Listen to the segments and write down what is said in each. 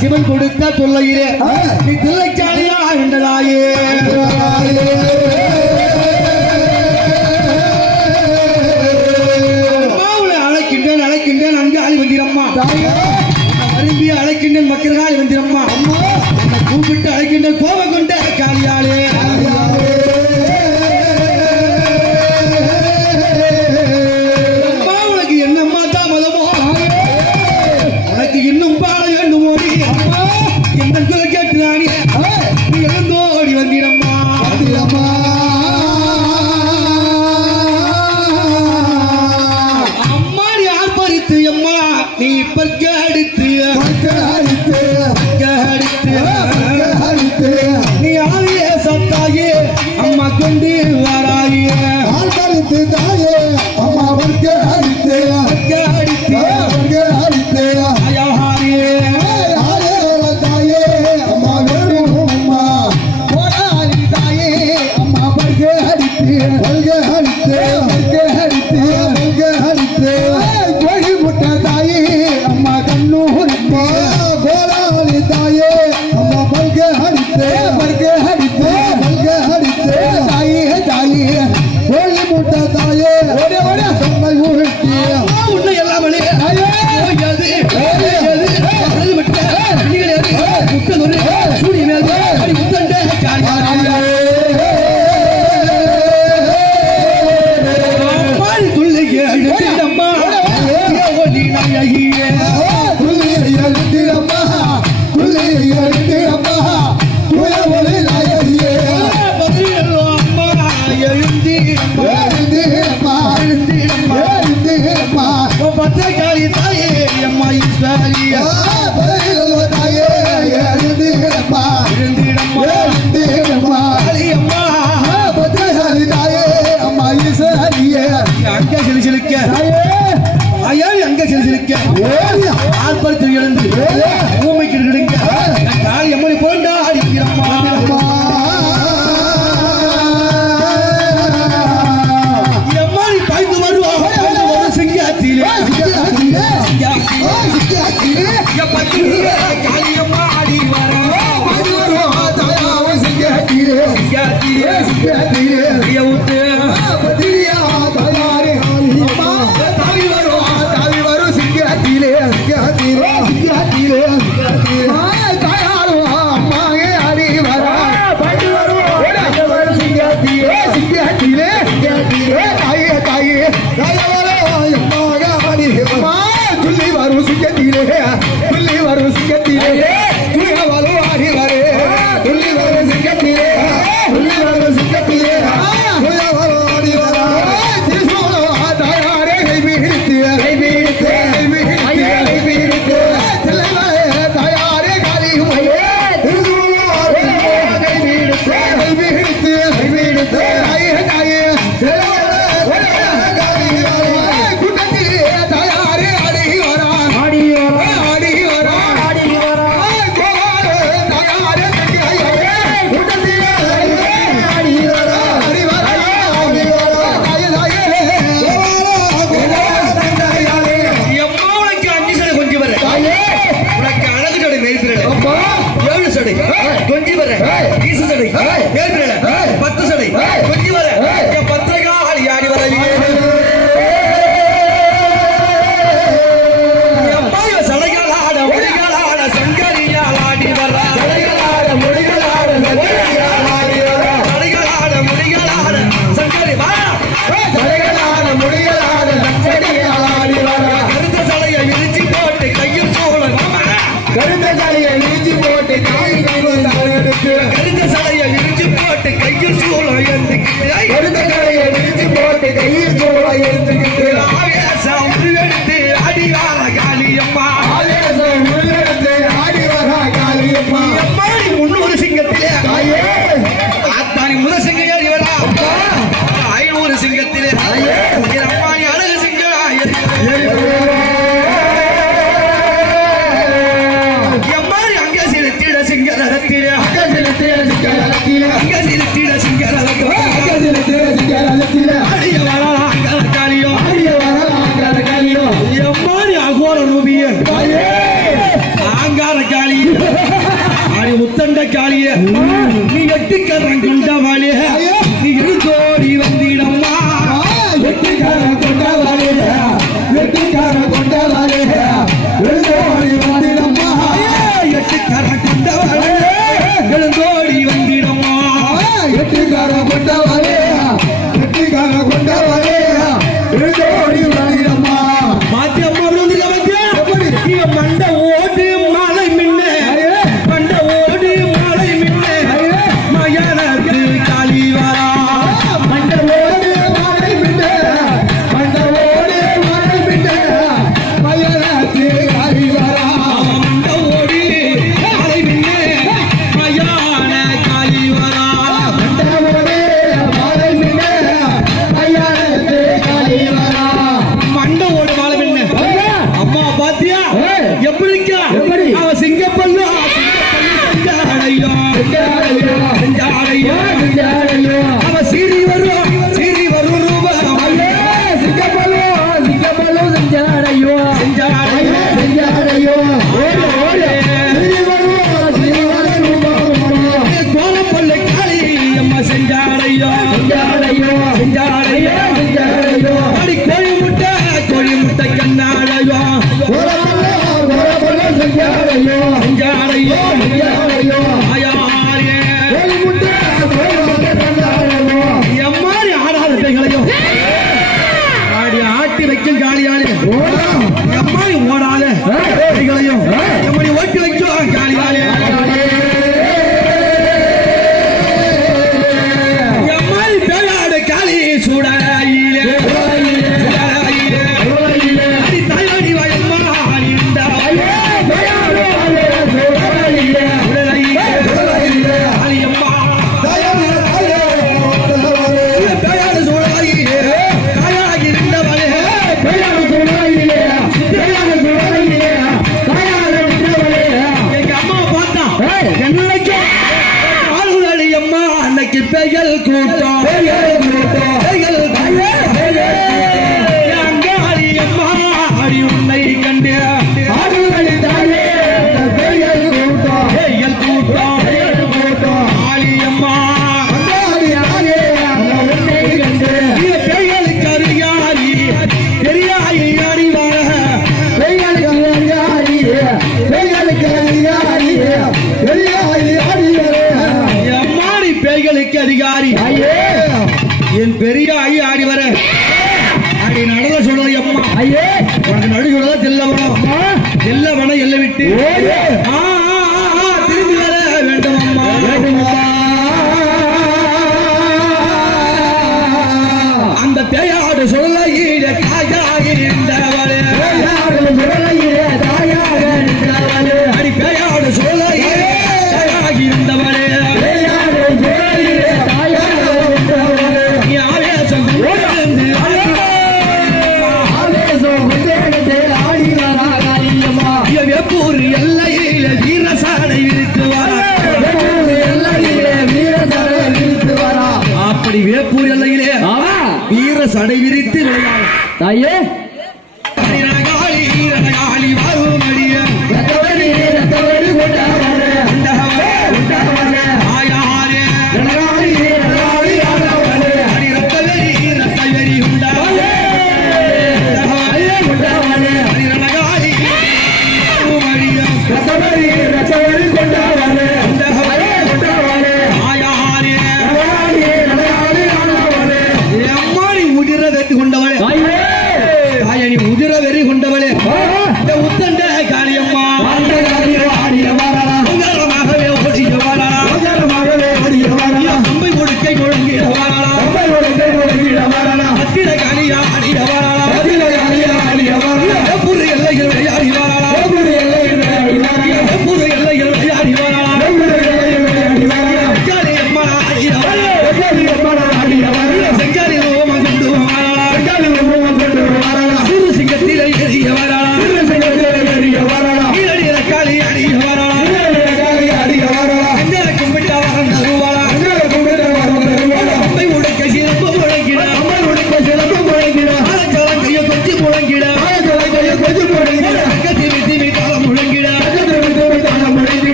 சிவன் கொடுத்த தொல்லையிலே நீ தில்லைச்சாலையா என்றதாயே அழைக்கின்றேன் அங்காளி வந்திரம்மா விரும்பி அழைக்கின்றேன் மக்கள்காளி வந்திரம்மா கூப்பிட்டு அழைக்கின்றேன் கோபம் கொண்ட காளியாளே அம்மா உனக்கு என்னம்மா தாமதமோ உனக்கு இன்னும் பாட வேண்டும் ஓடி அம்மா எந்த குரல் கேட்டுதானே நீ எழுந்தோடி வந்திரம்மா நீ பற்க அடித்து நீ ஆவிய சத்தாயே அம்மா கொண்டு வாராயே ஆழ்கழித்து தாயே அம்மா பற்க அடித்து அயாஹாரியே தாயே அம்மா வேணும் அம்மா போராளி தாயே அம்மா பற்க அடித்து கோழி முட்டை தாயே அம்மா கண்ணூர் போராளி தாயே அம்மா பற்க அடித்து தாயே கோழி முட்டை தாயே கண்ணை உருட்டி உன்னை எல்லாம் பத்திரகாளி தாயே அம்மா ஈஸ்வரியா அங்க சிலிக்க ஐயா அங்க சிலிக்க ஆர்ப்பரித்து எழுந்து பூமிக்கு கிடைக்க காளி அம்மனை போண்டா அடிக்கிறம்மா எம்மாடி பாய்ந்து வருவான் சிங்காத்திலே காளியம்மா ஆடி காளிய நீ எட்டுக்கரம் கொண்டவாளே நீ எழுந்தோடி வந்திடம்மா எட்டுக்காரன் கொண்டவாளே எட்டுக்காரன் கொண்டவாளே எழுந்தோடி வந்திடம்மா எட்டுக்கரம் கொண்டவாளே எழுந்தோடி வந்திடம்மா எட்டுக்காரன் கொண்டவாளே எட்டுக்காரன் கொண்டவாளே எழுந்தோடி வந்திடம்மா மாத்தி அம்மா வந்து மண்ட ஓடு மாலை மின்ன மண்ட ஓடு மாலை மின்ன மயானத்து காளி வரா மண்ட ஓடு மாலை மின்ன மண்ட ஓடு மாலை மின்ன மயானத்து காளி வரா மண்ட ஓடு மாலை மின்ன மயான காளி வரா மண்ட ஓடு மாலை மின்ன மயானத்து காளி வரா மண்ட ஓடு மாலை மின்ன அம்மா பாத்தியா எப்படிக்கா எப்படி? அவ சிங்கப்பல்லு செஞ்சாடையோ செஞ்சாடையோ அவ சீரி வரும் ரூபம் செஞ்சாடையோ கோலப்பல்லை காளி அம்மா செஞ்சாடையோ செஞ்சாடையோ அடி கோழி முட்டை கண்ணாடையோ செஞ்சாடையோ ஆயாரே எம்மாரி ஆடாத கைகளையும் ஆடி ஆட்டி வைக்கும் காளியாளே எம்மாரி ஓடாத கைகளையும் எம்மாரி ஓட்டி வைக்கும் காளியாளே எம்மாரி பேயாடு காளி சூடாயிலே அடி தாயாடி வாயம்மா பெயல் கூட்டம் அங்காளி அம்மா அடி உன்னை கண்டு பெயல் கூட்டம் ஆளி அம்மா பெயலுக்கு அறியாரி பெரியாயி அறிவார எம்மாடி பெய்களுக்கு அதிகாரி என் பெரிய ஐயா ஆடி வர அடி நடந்த சொல்றது அம்மா உனக்கு நடு சொல்றதா தெல்லவனம் எல்லை விட்டு திரும்பி வர வேண்டும் அம்மா அந்த பேயாடு சொல்ல தாயாக இருந்தவளே அடி பேயாடு சொல்ல தாயாக இருந்தவளே வேப்பூர் எல்லையில வீரசாலை விரித்துவாரா அப்படி வேப்பூர் எல்லையிலே வீரசடை விரித்து தாயே ரணகாளி வரும் அடிய எல்லையில்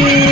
ஆ